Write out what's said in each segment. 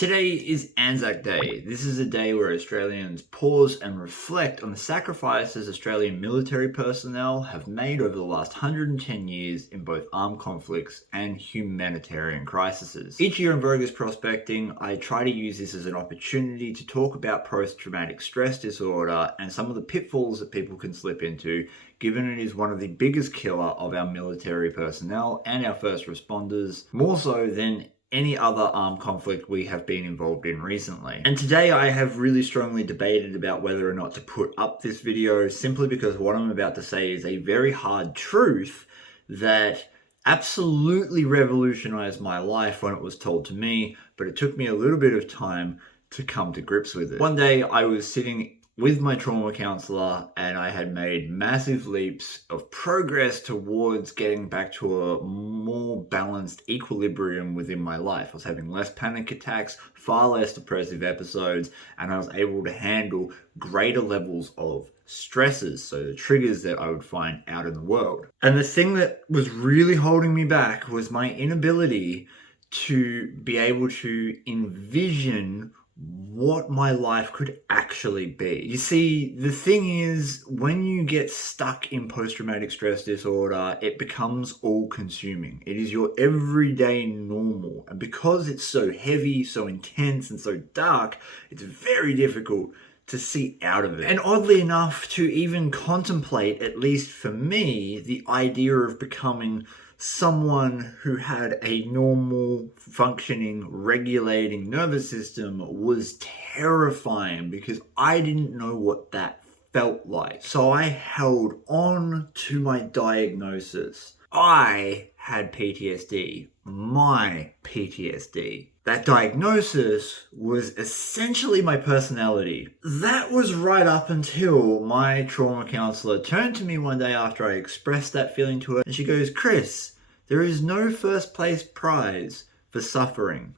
Today is ANZAC Day. This is a day where Australians pause and reflect on the sacrifices Australian military personnel have made over the last 110 years in both armed conflicts and humanitarian crises. Each year in Vo-Gus prospecting, I try to use this as an opportunity to talk about post-traumatic stress disorder and some of the pitfalls that people can slip into, given it is one of the biggest killer of our military personnel and our first responders, more so than any other armed conflict we have been involved in recently. And today I have really strongly debated about whether or not to put up this video, simply because what I'm about to say is a very hard truth that absolutely revolutionized my life when it was told to me, but it took me a little bit of time to come to grips with it. One day I was sitting with my trauma counselor and I had made massive leaps of progress towards getting back to a more balanced equilibrium within my life. I was having less panic attacks, far less depressive episodes, and I was able to handle greater levels of stresses, so the triggers that I would find out in the world. And the thing that was really holding me back was my inability to be able to envision what my life could actually be. You see, the thing is, when you get stuck in post-traumatic stress disorder, it becomes all-consuming. It is your everyday normal. And because it's so heavy, so intense, and so dark, it's very difficult to see out of it. And oddly enough, to even contemplate, at least for me, the idea of becoming someone who had a normal, functioning, regulating nervous system was terrifying, because I didn't know what that felt like. So I held on to my diagnosis. I had PTSD, my PTSD. That diagnosis was essentially my personality. That was right up until my trauma counselor turned to me one day after I expressed that feeling to her, and she goes, "Chris, there is no first place prize for suffering."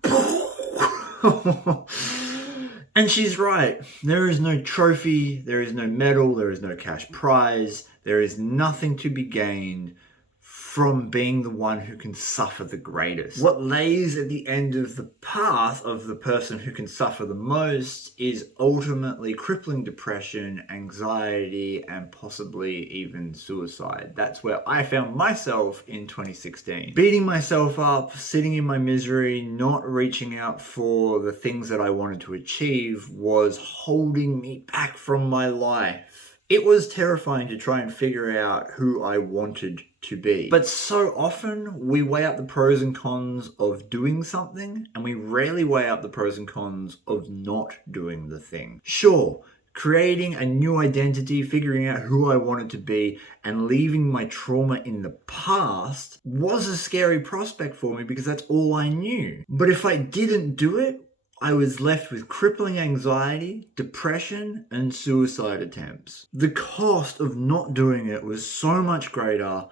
And she's right. There is no trophy, there is no medal, there is no cash prize, there is nothing to be gained from being the one who can suffer the greatest. What lays at the end of the path of the person who can suffer the most is ultimately crippling depression, anxiety, and possibly even suicide. That's where I found myself in 2016. Beating myself up, sitting in my misery, not reaching out for the things that I wanted to achieve was holding me back from my life. It was terrifying to try and figure out who I wanted to be. But so often we weigh up the pros and cons of doing something, and we rarely weigh up the pros and cons of not doing the thing. Sure, creating a new identity, figuring out who I wanted to be, and leaving my trauma in the past was a scary prospect for me, because that's all I knew. But if I didn't do it, I was left with crippling anxiety, depression, and suicide attempts. The cost of not doing it was so much greater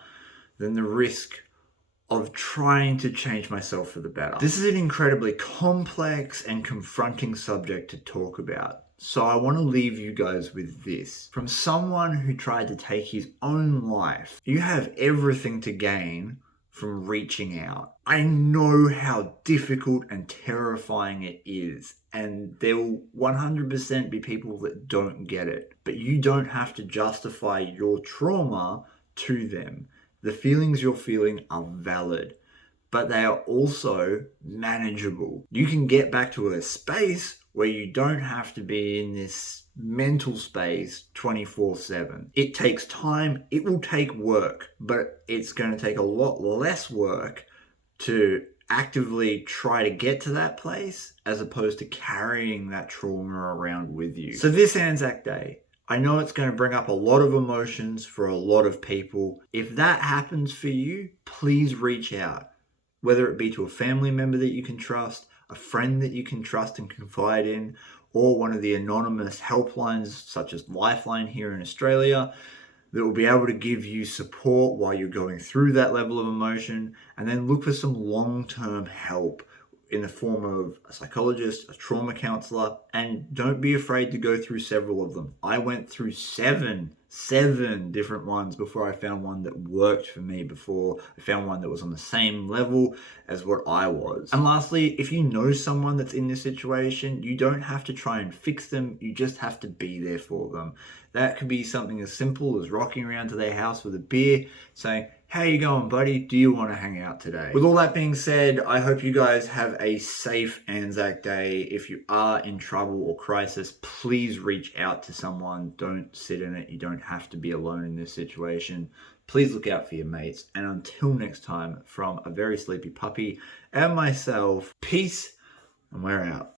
than the risk of trying to change myself for the better. This is an incredibly complex and confronting subject to talk about. So I want to leave you guys with this. From someone who tried to take his own life, you have everything to gain from reaching out. I know how difficult and terrifying it is, and there will 100% be people that don't get it, but you don't have to justify your trauma to them. The feelings you're feeling are valid, but they are also manageable. You can get back to a space where you don't have to be in this mental space 24/7. It takes time, it will take work, but it's going to take a lot less work to actively try to get to that place as opposed to carrying that trauma around with you. So this ANZAC Day, I know it's going to bring up a lot of emotions for a lot of people. If that happens for you, please reach out. Whether it be to a family member that you can trust, a friend that you can trust and confide in, or one of the anonymous helplines such as Lifeline here in Australia that will be able to give you support while you're going through that level of emotion, and then look for some long-term help in the form of a psychologist, a trauma counselor, and don't be afraid to go through several of them. I went through seven different ones before I found one that worked for me, before I found one that was on the same level as what I was. And lastly, if you know someone that's in this situation, you don't have to try and fix them, you just have to be there for them. That could be something as simple as rocking around to their house with a beer, saying, "How you going, buddy? Do you want to hang out today?" With all that being said, I hope you guys have a safe ANZAC day. If you are in trouble or crisis, please reach out to someone. Don't sit in it. You don't have to be alone in this situation. Please look out for your mates. And until next time, from a very sleepy puppy and myself, peace, and we're out.